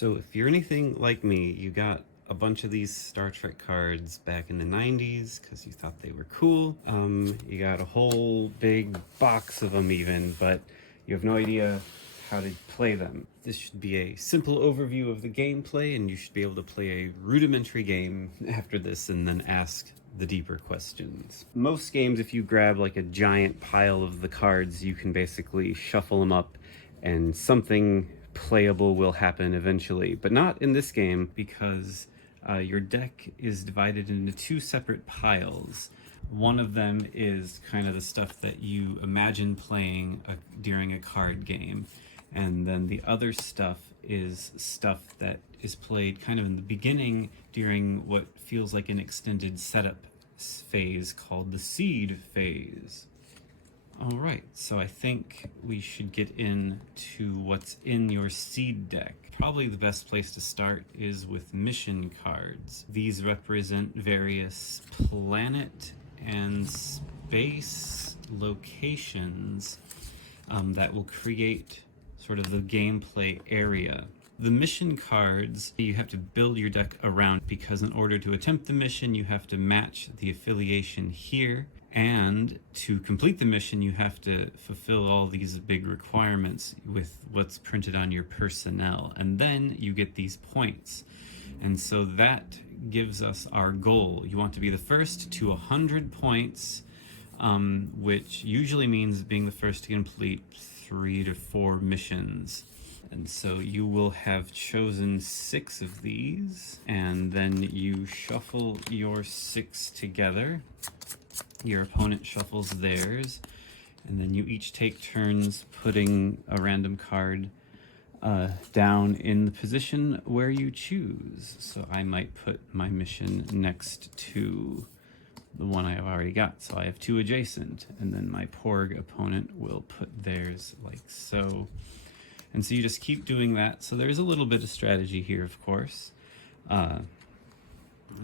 So if you're anything like me, you got a bunch of these Star Trek cards back in the 90s because you thought they were cool. You got a whole big box of them even, but you have no idea how to play them. This should be a simple overview of the gameplay, and you should be able to play a rudimentary game after this and then ask the deeper questions. Most games, if you grab like a giant pile of the cards, you can basically shuffle them up and something playable will happen eventually, but not in this game because your deck is divided into two separate piles. One of them is kind of the stuff that you imagine playing during a card game, and then the other stuff is stuff that is played kind of in the beginning during what feels like an extended setup phase called the seed phase. Alright, so I think we should get into what's in your seed deck. Probably the best place to start is with mission cards. These represent various planet and space locations that will create sort of the gameplay area. The mission cards you have to build your deck around because in order to attempt the mission you have to match the affiliation here, and to complete the mission you have to fulfill all these big requirements with what's printed on your personnel, and then you get these points. And so that gives us our goal. You want to be the first to 100 points, which usually means being the first to complete 3 to 4 missions. And so you will have chosen 6 of these, and then you shuffle your 6 together. Your opponent shuffles theirs, and then you each take turns putting a random card down in the position where you choose. So I might put my mission next to the one I've already got, so I have 2 adjacent, and then my Porg opponent will put theirs like so. And so you just keep doing that. So there's a little bit of strategy here, of course. And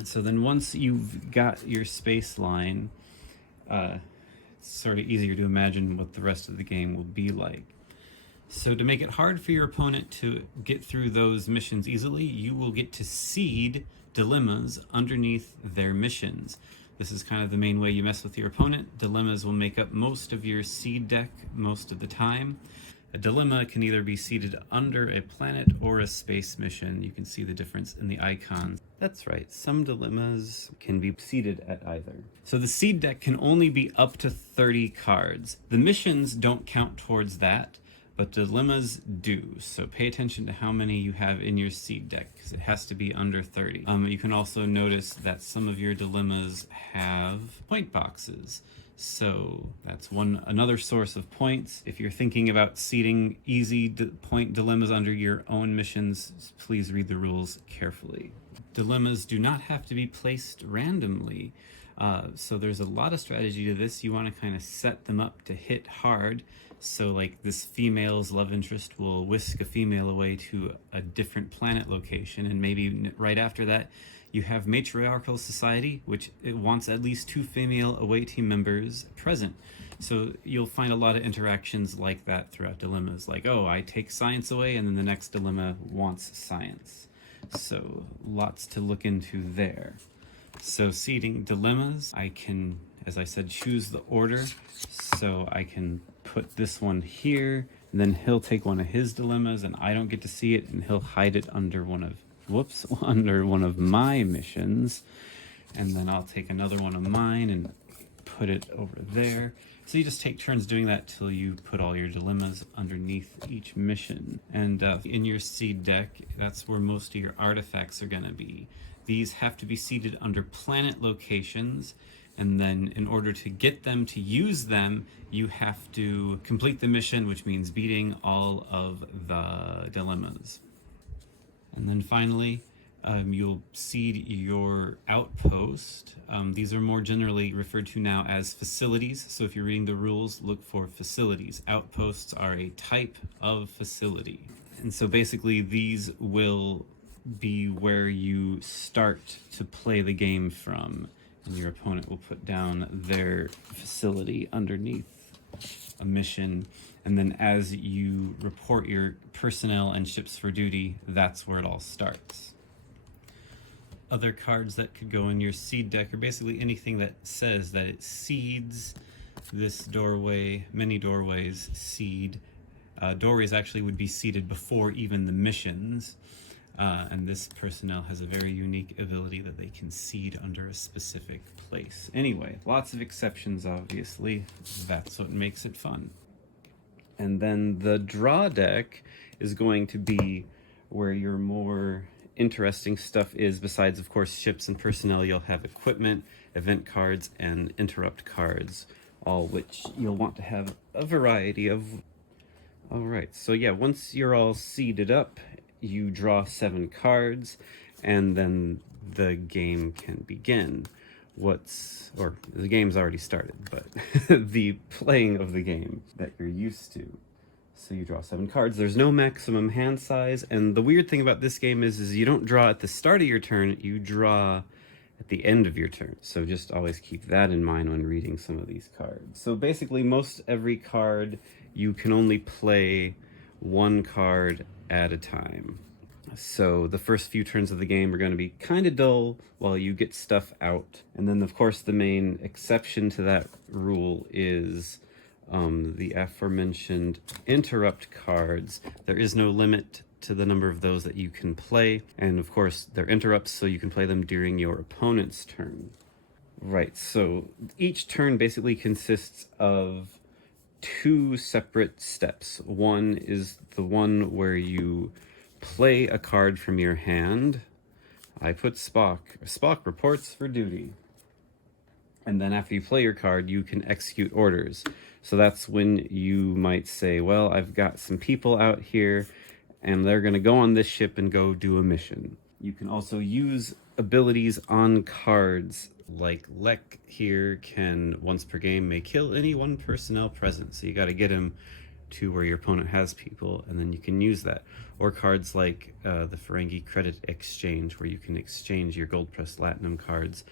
so then once you've got your space line, it's sort of easier to imagine what the rest of the game will be like. So to make it hard for your opponent to get through those missions easily, you will get to seed dilemmas underneath their missions. This is kind of the main way you mess with your opponent. Dilemmas will make up most of your seed deck most of the time. A dilemma can either be seeded under a planet or a space mission. You can see the difference in the icons. That's right, some dilemmas can be seeded at either. So the seed deck can only be up to 30 cards. The missions don't count towards that, but dilemmas do. So pay attention to how many you have in your seed deck, because it has to be under 30. You can also notice that some of your dilemmas have point boxes. So that's another source of points. If you're thinking about seeding easy point dilemmas under your own missions, please read the rules carefully. Dilemmas do not have to be placed randomly. So there's a lot of strategy to this. You want to kind of set them up to hit hard. So like this female's love interest will whisk a female away to a different planet location, and maybe right after that you have matriarchal society, which it wants at least 2 female away team members present. So you'll find a lot of interactions like that throughout dilemmas, like, oh, I take science away, and then the next dilemma wants science. So lots to look into there. So seeding dilemmas, I can, as I said, choose the order. So I can put this one here, and then he'll take one of his dilemmas, and I don't get to see it, and he'll hide it under under one of my missions, and then I'll take another one of mine and put it over there. So you just take turns doing that till you put all your dilemmas underneath each mission. And in your seed deck, that's where most of your artifacts are going to be. These have to be seeded under planet locations, and then in order to get them to use them, you have to complete the mission, which means beating all of the dilemmas. And then finally, you'll seed your outpost. These are more generally referred to now as facilities. So if you're reading the rules, look for facilities. Outposts are a type of facility. And so basically these will be where you start to play the game from, and your opponent will put down their facility underneath a mission, and then as you report your personnel and ships for duty, that's where it all starts. Other cards that could go in your seed deck are basically anything that says that it seeds this doorway. Many doorways seed. Doorways actually would be seeded before even the missions. And this personnel has a very unique ability that they can seed under a specific place. Anyway, lots of exceptions, obviously. That's what makes it fun. And then the draw deck is going to be where your more interesting stuff is. Besides, of course, ships and personnel, you'll have equipment, event cards, and interrupt cards, all which you'll want to have a variety of. All right, so yeah, once you're all seeded up, you draw 7 cards, and then the game can begin. The game's already started, but the playing of the game that you're used to. So you draw 7 cards. There's no maximum hand size, and the weird thing about this game is you don't draw at the start of your turn, you draw at the end of your turn. So just always keep that in mind when reading some of these cards. So basically, most every card, you can only play 1 card at a time. So the first few turns of the game are going to be kind of dull while you get stuff out. And then, of course, the main exception to that rule is the aforementioned interrupt cards. There is no limit to the number of those that you can play. And, of course, they're interrupts, so you can play them during your opponent's turn. Right, so each turn basically consists of 2 separate steps. One is the one where you play a card from your hand. I put Spock. Spock reports for duty. And then after you play your card, you can execute orders. So that's when you might say, well, I've got some people out here, and they're going to go on this ship and go do a mission. You can also use abilities on cards, like Lek here can, once per game, may kill any 1 personnel present. So you got to get him to where your opponent has people, and then you can use that. Or cards like the Ferengi Credit Exchange, where you can exchange your Gold Press Latinum cards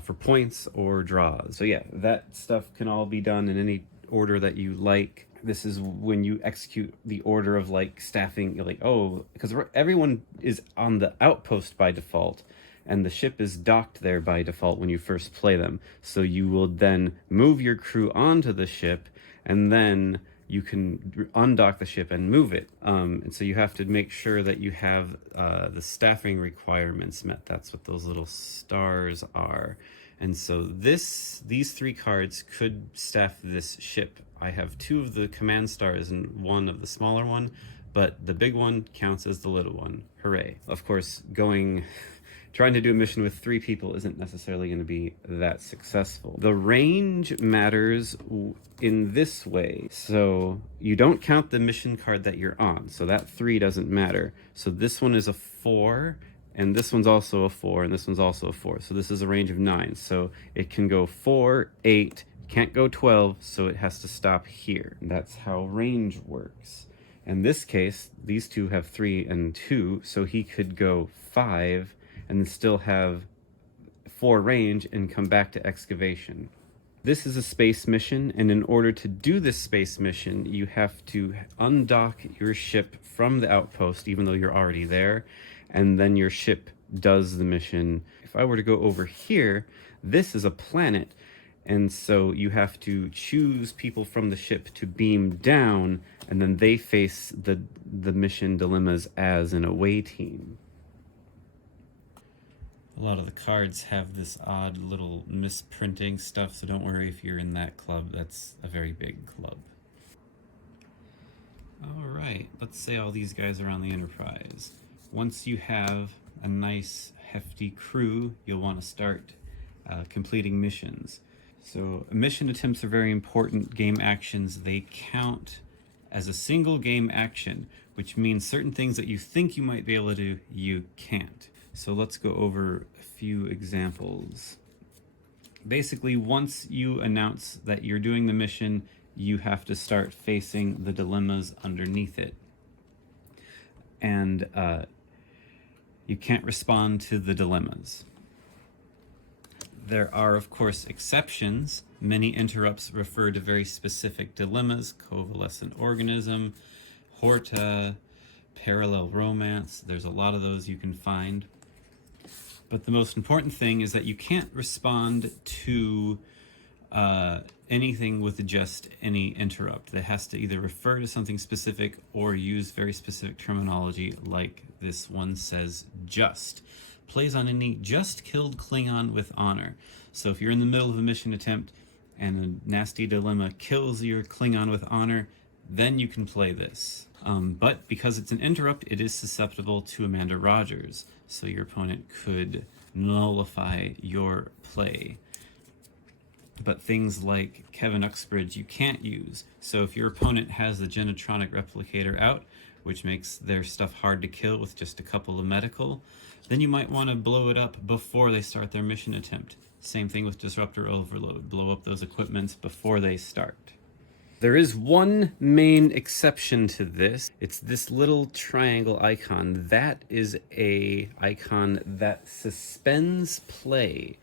for points or draws. So yeah, that stuff can all be done in any order that you like. This is when you execute the order of like staffing, you're like, oh, because everyone is on the outpost by default, and the ship is docked there by default when you first play them. So you will then move your crew onto the ship, and then you can undock the ship and move it. And so you have to make sure that you have the staffing requirements met. That's what those little stars are. And so these 3 cards could staff this ship. I have 2 of the command stars and 1 of the smaller one, but the big one counts as the little one. Hooray. Of course, trying to do a mission with 3 people isn't necessarily going to be that successful. The range matters in this way. So you don't count the mission card that you're on. So that 3 doesn't matter. So this one is a 4, and this one's also a 4, and this one's also a 4. So this is a range of 9. So it can go 4, 8, can't go 12, so it has to stop here. That's how range works. In this case, these 2 have 3 and 2, so he could go 5 and still have 4 range and come back to excavation. This is a space mission, and in order to do this space mission, you have to undock your ship from the outpost, even though you're already there, and then your ship does the mission. If I were to go over here, this is a planet, and so you have to choose people from the ship to beam down, and then they face the mission dilemmas as an away team. A lot of the cards have this odd little misprinting stuff, so don't worry if you're in that club. That's a very big club. Alright, let's say all these guys are on the Enterprise. Once you have a nice hefty crew, you'll want to start completing missions. So mission attempts are very important game actions. They count as a single game action, which means certain things that you think you might be able to do, you can't. So let's go over a few examples. Basically, once you announce that you're doing the mission, you have to start facing the dilemmas underneath it. And you can't respond to the dilemmas. There are, of course, exceptions. Many interrupts refer to very specific dilemmas: covalescent organism, Horta, parallel romance. There's a lot of those you can find. But the most important thing is that you can't respond to anything with just any interrupt. That has to either refer to something specific or use very specific terminology, like this one says just. Plays on any just killed Klingon with honor. So if you're in the middle of a mission attempt and a nasty dilemma kills your Klingon with honor, then you can play this. But because it's an interrupt, it is susceptible to Amanda Rogers, so your opponent could nullify your play. But things like Kevin Uxbridge you can't use. So if your opponent has the Genetronic Replicator out, which makes their stuff hard to kill with just a couple of medical, then you might want to blow it up before they start their mission attempt. Same thing with Disruptor Overload. Blow up those equipments before they start. There is one main exception to this. It's this little triangle icon. That is a icon that suspends play.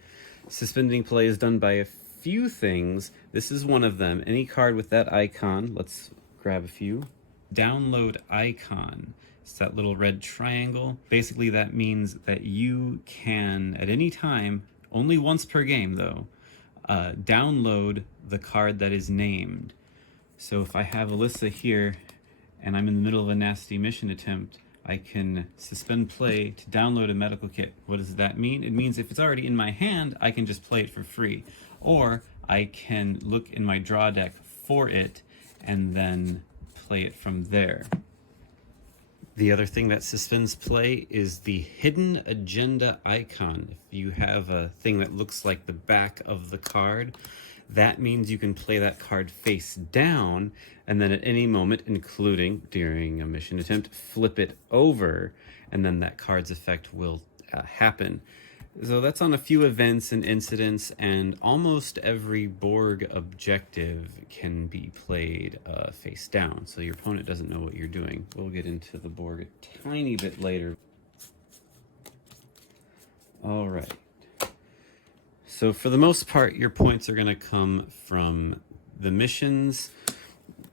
Suspending play is done by a few things. This is one of them. Any card with that icon, let's grab a few. Download icon. It's that little red triangle. Basically, that means that you can, at any time, only once per game though, download the card that is named. So if I have Alyssa here and I'm in the middle of a nasty mission attempt, I can suspend play to download a medical kit. What does that mean? It means if it's already in my hand, I can just play it for free. Or I can look in my draw deck for it and then play it from there. The other thing that suspends play is the hidden agenda icon. If you have a thing that looks like the back of the card, that means you can play that card face down, and then at any moment, including during a mission attempt, flip it over, and then that card's effect will happen. So that's on a few events and incidents, and almost every Borg objective can be played face down, so your opponent doesn't know what you're doing. We'll get into the Borg a tiny bit later. All right. So for the most part, your points are going to come from the missions.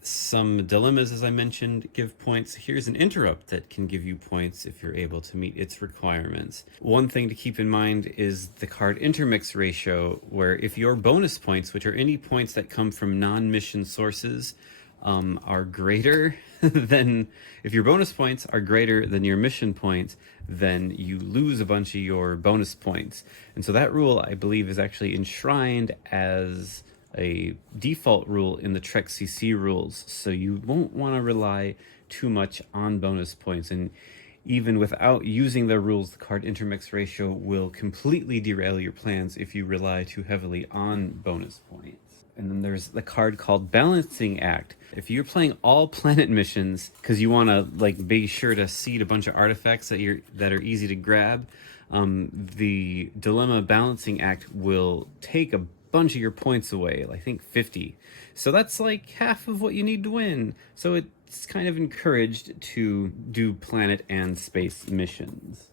Some dilemmas, as I mentioned, give points. Here's an interrupt that can give you points if you're able to meet its requirements. One thing to keep in mind is the card intermix ratio, where if your bonus points, which are any points that come from non-mission sources, are greater than, if your bonus points are greater than your mission points, then you lose a bunch of your bonus points. And so that rule, I believe, is actually enshrined as a default rule in the Trek CC rules. So you won't want to rely too much on bonus points. And even without using the rules, the card intermix ratio will completely derail your plans if you rely too heavily on bonus points. And then there's the card called Balancing Act. If you're playing all planet missions because you want to like be sure to seed a bunch of artifacts that are easy to grab, the Dilemma Balancing Act will take a bunch of your points away, I think 50. So that's like half of what you need to win. So it's kind of encouraged to do planet and space missions.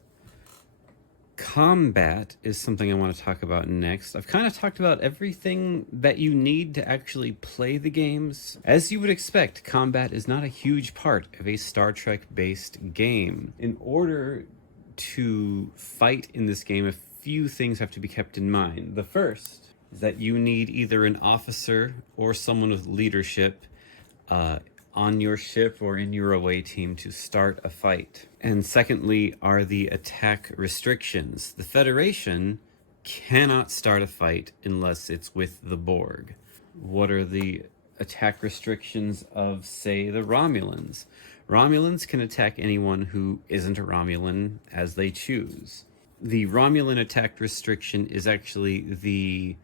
Combat is something I want to talk about next. I've kind of talked about everything that you need to actually play the games. As you would expect, combat is not a huge part of a Star Trek-based game. In order to fight in this game, a few things have to be kept in mind. The first is that you need either an officer or someone with leadership on your ship or in your away team to start a fight. And secondly are the attack restrictions. The Federation cannot start a fight unless it's with the Borg. What are the attack restrictions of, say, the Romulans? Romulans can attack anyone who isn't a Romulan as they choose. The Romulan attack restriction is actually the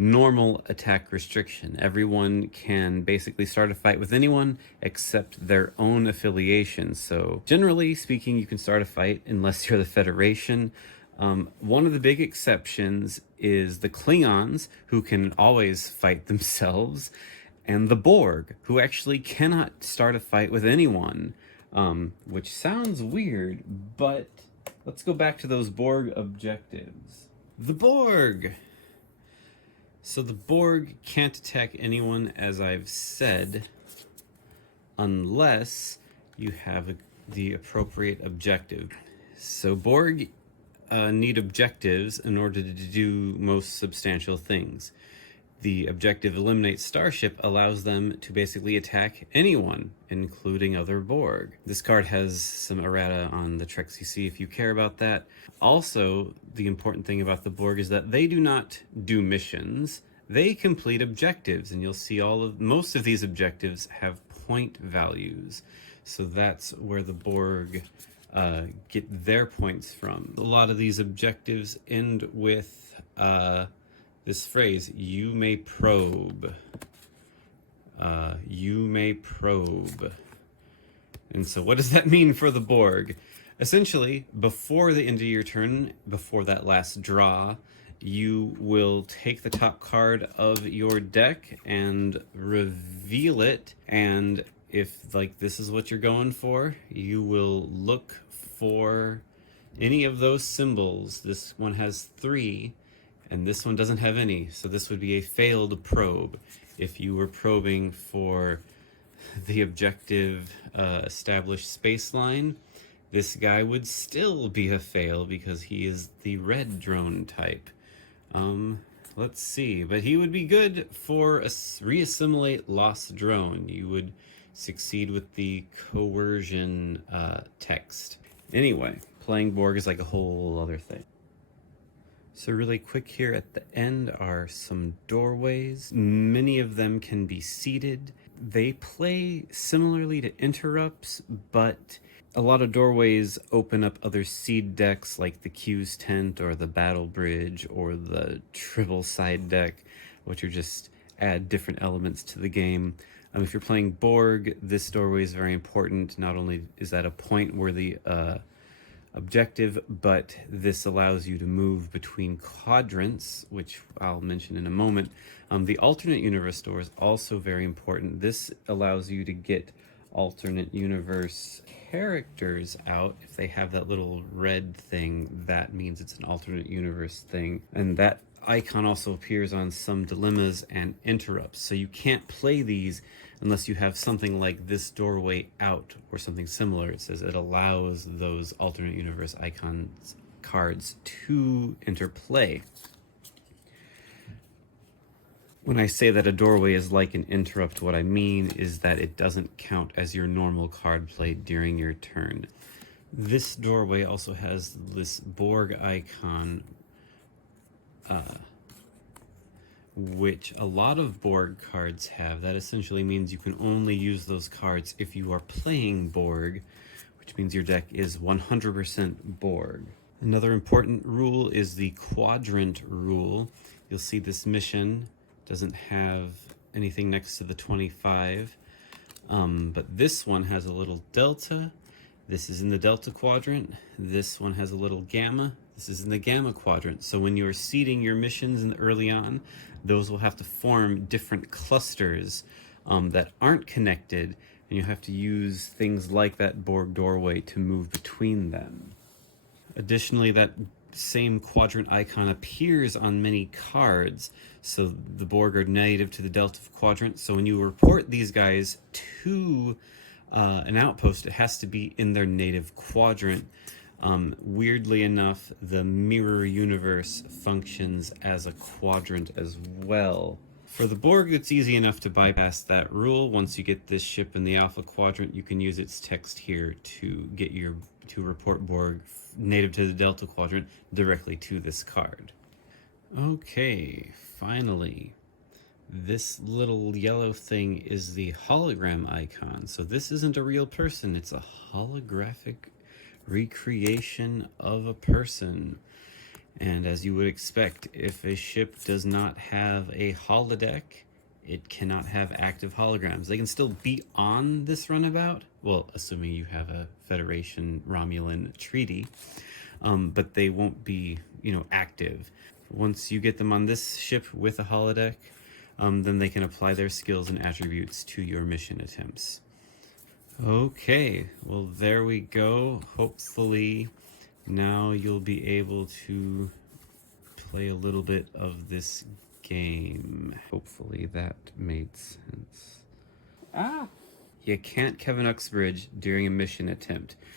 normal attack restriction. Everyone can basically start a fight with anyone except their own affiliation. So generally speaking, you can start a fight unless you're the Federation. One of the big exceptions is the Klingons, who can always fight themselves, and the Borg, who actually cannot start a fight with anyone, which sounds weird, but let's go back to those Borg objectives. The Borg! So the Borg can't attack anyone, as I've said, unless you have the appropriate objective. So Borg need objectives in order to do most substantial things. The objective Eliminate Starship allows them to basically attack anyone, including other Borg. This card has some errata on the Treks you see if you care about that. Also, the important thing about the Borg is that they do not do missions. They complete objectives, and you'll see most of these objectives have point values. So that's where the Borg get their points from. A lot of these objectives end with this phrase, you may probe. You may probe. And so what does that mean for the Borg? Essentially, before the end of your turn, before that last draw, you will take the top card of your deck and reveal it. And if this is what you're going for, you will look for any of those symbols. This one has 3. And this one doesn't have any, so this would be a failed probe. If you were probing for the objective established spaceline, this guy would still be a fail because he is the red drone type. Let's see, but he would be good for a reassimilate lost drone. You would succeed with the coercion text. Anyway, playing Borg is like a whole other thing. So really quick here at the end are some doorways. Many of them can be seated. They play similarly to interrupts, but a lot of doorways open up other seed decks like the Q's Tent or the Battle Bridge or the Tribble side deck, which are just add different elements to the game. If you're playing Borg, this doorway is very important. Not only is that a point-worthy objective, but this allows you to move between quadrants, which I'll mention in a moment. The alternate universe door is also very important. This allows you to get alternate universe characters out. If they have that little red thing, that means it's an alternate universe thing. And that icon also appears on some dilemmas and interrupts. So you can't play these unless you have something like this doorway out or something similar. It says it allows those alternate universe icons cards to interplay. When I say that a doorway is like an interrupt, what I mean is that it doesn't count as your normal card play during your turn. This doorway also has this Borg icon, which a lot of Borg cards have. That essentially means you can only use those cards if you are playing Borg, which means your deck is 100% Borg. Another important rule is the quadrant rule. You'll see this mission doesn't have anything next to the 25, but this one has a little delta. This is in the delta quadrant. This one has a little gamma. This is in the gamma quadrant. So when you're seeding your missions early on, those will have to form different clusters that aren't connected, and you have to use things like that Borg doorway to move between them. Additionally, that same quadrant icon appears on many cards, so the Borg are native to the delta quadrant. So when you report these guys to an outpost, it has to be in their native quadrant. Weirdly enough, the mirror universe functions as a quadrant as well. For the Borg, it's easy enough to bypass that rule. Once you get this ship in the alpha quadrant, you can use its text here to get to report Borg native to the delta quadrant directly to this card. Okay, finally, this little yellow thing is the hologram icon. So this isn't a real person, it's a holographic recreation of a person. And as you would expect, if a ship does not have a holodeck, it cannot have active holograms. They can still be on this runabout, well, assuming you have a Federation Romulan treaty, but they won't be, active. Once you get them on this ship with a holodeck, then they can apply their skills and attributes to your mission attempts. Okay, well, there we go. Hopefully now you'll be able to play a little bit of this game. Hopefully that made sense. Ah! You can't Kevin Uxbridge during a mission attempt.